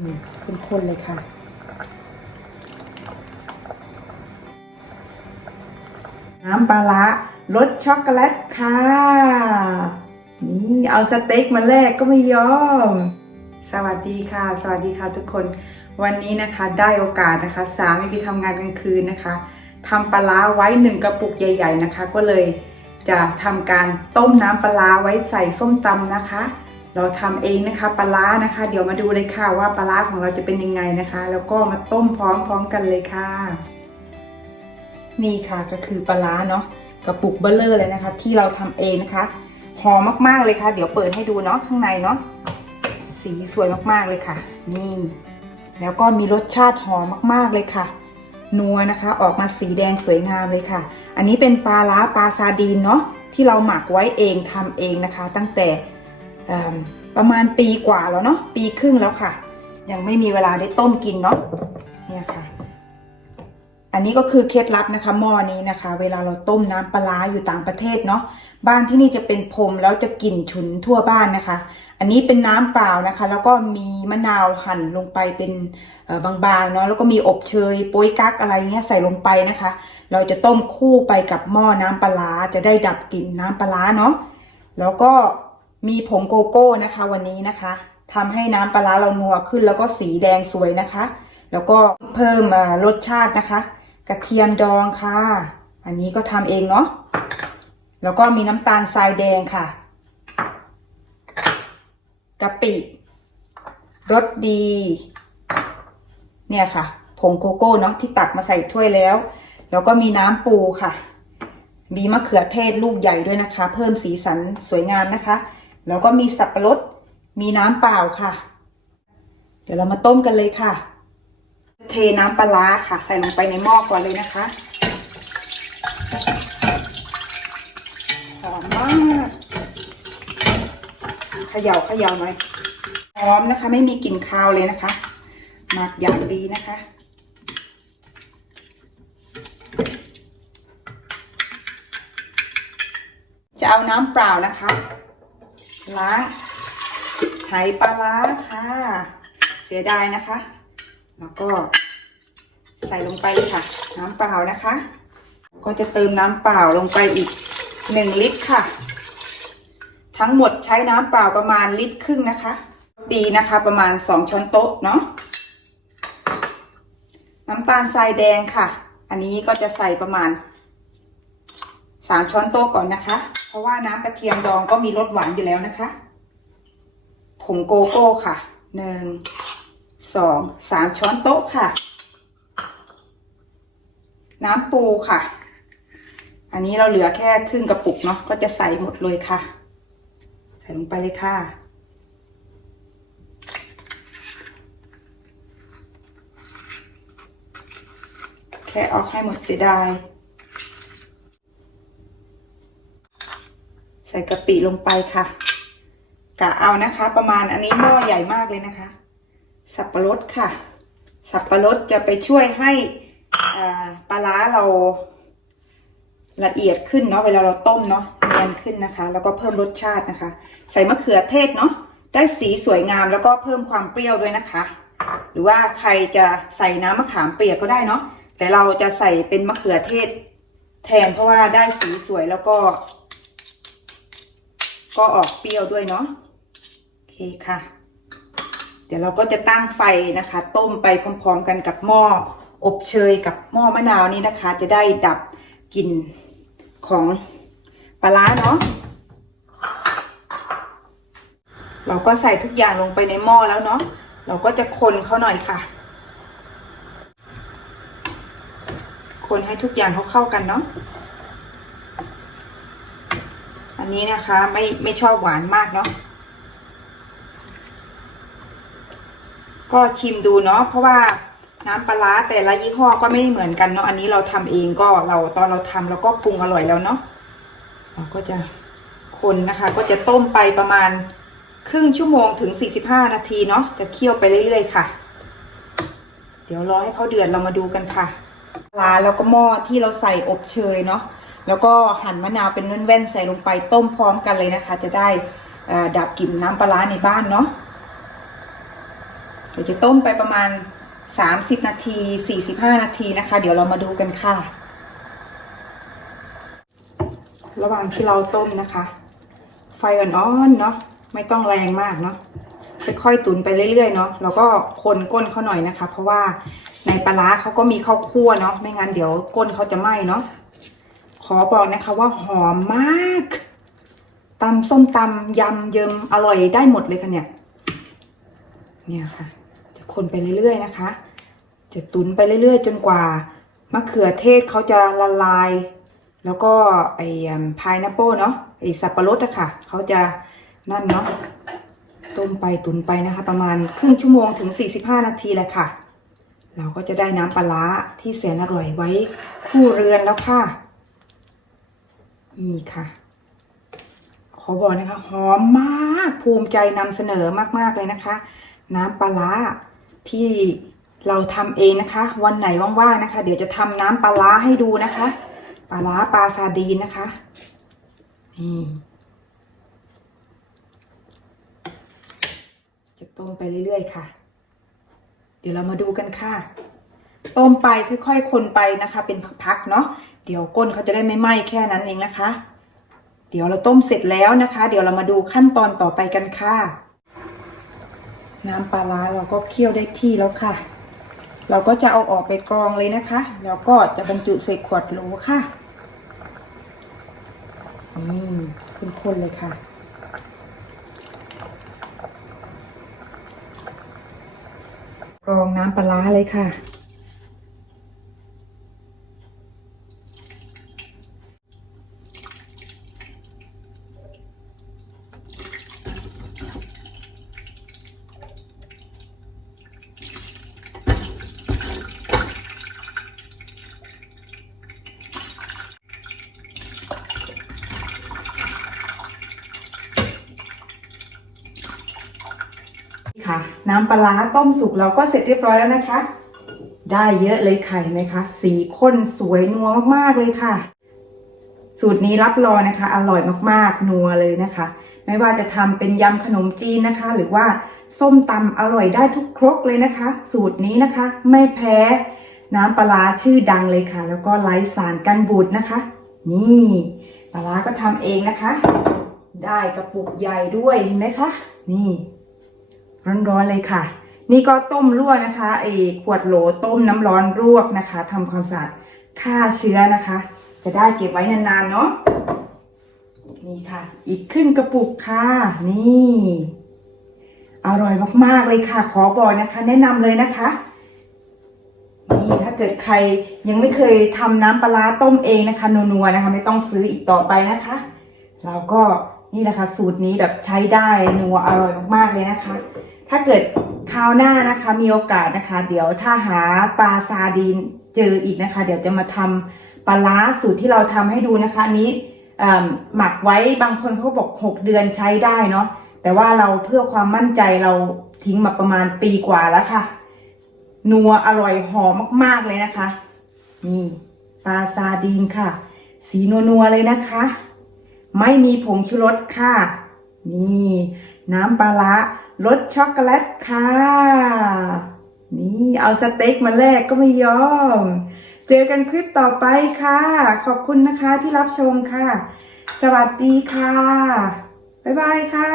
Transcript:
อืมข้นๆเลยค่ะ น้ำปลาร้ารสช็อกโกแลตค่ะ นี่เอาสเต็กมาแลกก็ไม่ยอม สวัสดีค่ะ สวัสดีค่ะทุกคน วันนี้นะคะได้โอกาสนะคะ สามีไปทำงานกลางคืนนะคะทำปลาร้าไว้หนึ่งกระปุกใหญ่ ๆนะคะ ก็เลยจะทำการต้มน้ำปลาร้าไว้ใส่ส้มตำนะคะ เราทำเองนะคะปลาร้านะคะ เดี๋ยวมาดูเลยค่ะว่าปลาร้าของเราจะเป็นยังไงนะคะ แล้วก็มาต้มพร้อมๆกันเลยค่ะ นี่ค่ะก็คือปลาร้าเนาะกระปุกเบลเลอร์เลยนะคะ ที่เราทำเองนะคะหอมมากๆเลยค่ะ เดี๋ยวเปิดให้ดูเนาะข้างในเนาะสีสวยมากๆเลยค่ะ นี่ แล้วก็มีรสชาติหอมมากๆเลยค่ะ นัวนะคะ ออกมาสีแดงสวยงามเลยค่ะ อันนี้เป็นปลาล้าปลาซาดีนเนาะที่เราหมักไว้เองทำเองนะคะ ตั้งแต่ ประมาณปีกว่าแล้วเนาะปีครึ่งแล้วค่ะ ยังไม่มีเวลาได้ต้มกินเนาะเนี่ยค่ะ อันนี้ก็คือเคล็ดลับนะคะหม้อนี้นะคะ เวลาเราต้มน้ำปลาอยู่ต่างประเทศเนาะบ้านที่นี่จะเป็นพรมแล้วจะกลิ่นฉุนทั่วบ้านนะคะ อันนี้เป็นน้ำเปล่านะคะ แล้วก็มีมะนาวหั่นลงไปเป็นบางๆเนาะแล้วก็มีอบเชยโป๊ยกั๊กอะไรเงี้ยใส่ลงไปนะคะ เราจะต้มคู่ไปกับหม้อน้ำปลาจะได้ดับกลิ่นน้ำปลาเนาะแล้วก็ มีผงโกโก้นะคะ วันนี้นะคะทำให้น้ำปลาร้าเรานัวขึ้นแล้วก็สีแดงสวยนะคะ แล้วก็เพิ่มรสชาตินะคะ กระเทียมดองค่ะ อันนี้ก็ทำเองเนาะแล้วก็มีน้ำตาลทรายแดงค่ะกะปิรสดี เนี่ยค่ะ ผงโกโก้เนาะที่ตักมาใส่ถ้วยแล้ว แล้วก็มีน้ำปูค่ะ มีมะเขือเทศลูกใหญ่ด้วยนะคะ เพิ่มสีสันสวยงามนะคะ แล้วก็มีสับปะรด มีน้ำเปล่าค่ะ เดี๋ยวเรามาต้มกันเลยค่ะ เทน้ำปลาร้าค่ะ ใส่ลงไปในหม้อก่อนเลยนะคะหอมมากเขย่าเขย่าหน่อยหอมนะคะ ไม่มีกลิ่นคาวเลยนะคะหมักอย่างดีนะคะจะเอาน้ำเปล่านะคะ ล้างไหปลาร้าค่ะ เสียดายนะคะ แล้วก็ใส่ลงไปเลยค่ะ น้ำเปล่านะคะ ก็จะเติมน้ำเปล่าลงไปอีกหนึ่งลิตรค่ะ ทั้งหมดใช้น้ำเปล่าประมาณลิตรครึ่งนะคะ ดีนะคะประมาณสองช้อนโต๊ะเนาะน้ำตาลทรายแดงค่ะ อันนี้ก็จะใส่ประมาณสามช้อนโต๊ะก่อนนะคะ เพราะว่าน้ำกระเทียมดองก็มีรสหวานอยู่แล้วนะคะ ผงโกโก้ค่ะหนึ่งสองสามช้อนโต๊ะค่ะ น้ำปูค่ะ อันนี้เราเหลือแค่ครึ่งกระปุกเนาะก็จะใส่หมดเลยค่ะ ใส่ลงไปเลยค่ะแค่เอาให้หมดเสียดาย ส่กะปิลงไปค่ะกะเอานะคะ ประมาณอันนี้หม้อใหญ่มากเลยนะคะ สับปะรดค่ะ สับปะรดจะไปช่วยให้ปลาร้าเราละเอียดขึ้นเนาะเวลาเราต้มเนาะเนียนขึ้นนะคะ แล้วก็เพิ่มรสชาตินะคะ ใส่มะเขือเทศเนาะได้สีสวยงามแล้วก็เพิ่มความเปรี้ยวด้วยนะคะ หรือว่าใครจะใส่น้ำมะขามเปียกก็ได้เนาะแต่เราจะใส่เป็นมะเขือเทศ แทนเพราะว่าได้สีสวยแล้วก็ ก็ออกเปรี้ยวด้วยเนาะโอเคค่ะ เดี๋ยวเราก็จะตั้งไฟนะคะ ต้มไปพร้อมๆกันกับหม้ออบเชยกับหม้อมะนาวนี่นะคะ จะได้ดับกลิ่นของปลาร้าเนาะเราก็ใส่ทุกอย่างลงไปในหม้อแล้วเนาะเราก็จะคนเขาหน่อยค่ะ คนให้ทุกอย่างเขาเข้ากันเนาะอั นี้นะคะ ไม่ไม่ชอบหวานมากเนาะก็ชิมดูเนาะเพราะว่าน้ำปลาร้าแต่ละยี่ห้อก็ไม่เหมือนกันเนาะอันนี้เราทำเองก็เราตอนเราทำเราก็ปรุงอร่อยแล้วเนาะเราก็จะคนนะคะ ก็จะต้มไปประมาณครึ่งชั่วโมงถึง 45 นาทีเนาะจะเคี่ยวไปเรื่อยๆค่ะ เดี๋ยวรอให้เขาเดือดเรามาดูกันค่ะปลาแล้วก็หม้อที่เราใส่อบเชยเนาะ แล้วก็หั่นมะนาวเป็นแว่นๆใส่ลงไปต้มพร้อมกันเลยนะคะ จะได้ดับกลิ่นน้ำปลาร้าในบ้านเนาะเดี๋ยวจะต้มไปประมาณ 30 นาที 45 นาทีนะคะ เดี๋ยวเรามาดูกันค่ะ ระหว่างที่เราต้มนะคะ ไฟอ่อนๆเนาะไม่ต้องแรงมากเนาะค่อยๆตุนไปเรื่อยๆเนาะแล้วก็คนก้นเขาหน่อยนะคะ เพราะว่าในปลาร้าเขาก็มีข้าวคั่วเนาะไม่งั้นเดี๋ยวก้นเขาจะไหม้เนาะ ขอบอกนะคะว่าหอมมากตำส้มตำยำเยิมอร่อยได้หมดเลยค่ะเนี่ย เนี่ยค่ะ จะคนไปเรื่อยๆนะคะ จะตุนไปเรื่อยๆ จนกว่ามะเขือเทศเขาจะละลาย แล้วก็ไอ้พายนัปเปิลเนาะไอ้สับปะรดอะค่ะ เขาจะนั่นเนาะต้มไปตุนไปนะคะ ประมาณครึ่งชั่วโมงถึง 45 นาทีแหละค่ะ เราก็จะได้น้ำปลาที่แสนอร่อยไว้คู่เรือนแล้วค่ะ นี่ค่ะ ขอบอกนะคะ หอมมากภูมิใจนำเสนอมากๆเลยนะคะ น้ำปลาร้าที่เราทำเองนะคะ วันไหนว่างๆนะคะ เดี๋ยวจะทำน้ำปลาร้าให้ดูนะคะ ปลาร้าปลาซาดีนนะคะนี่จะต้มไปเรื่อยๆค่ะ เดี๋ยวเรามาดูกันค่ะ ต้มไปค่อยๆ คนไปนะคะ เป็นพักๆ เนาะ เดี๋ยวก้นเขาจะได้ไม่ไหม้แค่นั้นเองนะคะ เดี๋ยวเราต้มเสร็จแล้วนะคะ เดี๋ยวเรามาดูขั้นตอนต่อไปกันค่ะ น้ำปลาร้าเราก็เคี่ยวได้ที่แล้วค่ะ เราก็จะเอาออกไปกรองเลยนะคะ แล้วก็จะบรรจุใส่ขวดโหลค่ะนี่ข้นๆเลยค่ะกรองน้ำปลาร้าเลยค่ะ ค่ะ น้ำปลาร้าต้มสุกเราก็เสร็จเรียบร้อยแล้วนะคะ ได้เยอะเลยค่ะเห็นไหมคะ สีข้นสวยนัวมากๆเลยค่ะ สูตรนี้รับรองนะคะ อร่อยมากๆ นัวเลยนะคะ ไม่ว่าจะทำเป็นยำขนมจีนนะคะ หรือว่าส้มตำอร่อยได้ทุกครกเลยนะคะ สูตรนี้นะคะ ไม่แพ้น้ำปลาร้าชื่อดังเลยค่ะ แล้วก็ไร้สารกันบูดนะคะ นี่ปลาร้าก็ทำเองนะคะ ได้กระปุกใหญ่ด้วยเห็นไหมคะ นี่ ร้อนๆเลยค่ะ นี่ก็ต้มลวกนะคะไอ้ขวดโหลต้มน้ำร้อนลวกนะคะทำความสะอาดฆ่าเชื้อนะคะ จะได้เก็บไว้นานๆเนาะนี่ค่ะ อีกครึ่งกระปุกค่ะ นี่ อร่อยมากๆเลยค่ะ ขอบอกนะคะ แนะนำเลยนะคะนี่ถ้าเกิดใครยังไม่เคยทำน้ำปลาร้าต้มเองนะคะนัวๆนะคะ ไม่ต้องซื้ออีกต่อไปนะคะเราก็นี่แหละค่ะสูตรนี้แบบใช้ได้นัวอร่อยมากๆเลยนะคะ ถ้าเกิดคราวหน้านะคะมีโอกาสนะคะ เดี๋ยวถ้าหาปลาซาดีนเจออีกนะคะ เดี๋ยวจะมาทำปลาร้าสูตรที่เราทำให้ดูนะคะนี้หมักไว้บางคนเขาบอก6เดือนใช้ได้เนาะแต่ว่าเราเพื่อความมั่นใจเราทิ้งมาประมาณปีกว่าแล้วค่ะ นัวอร่อยหอมมากๆเลยนะคะ นี่ปลาซาดีนค่ะ สีนัวๆเลยนะคะ ไม่มีผงชูรสค่ะ นี่ น้ำปลาร้า รสช็อกโกแลตค่ะ นี่เอาสเต็กมาแลกก็ไม่ยอม เจอกันคลิปต่อไปค่ะ ขอบคุณนะคะที่รับชมค่ะ สวัสดีค่ะ บ๊ายบายค่ะ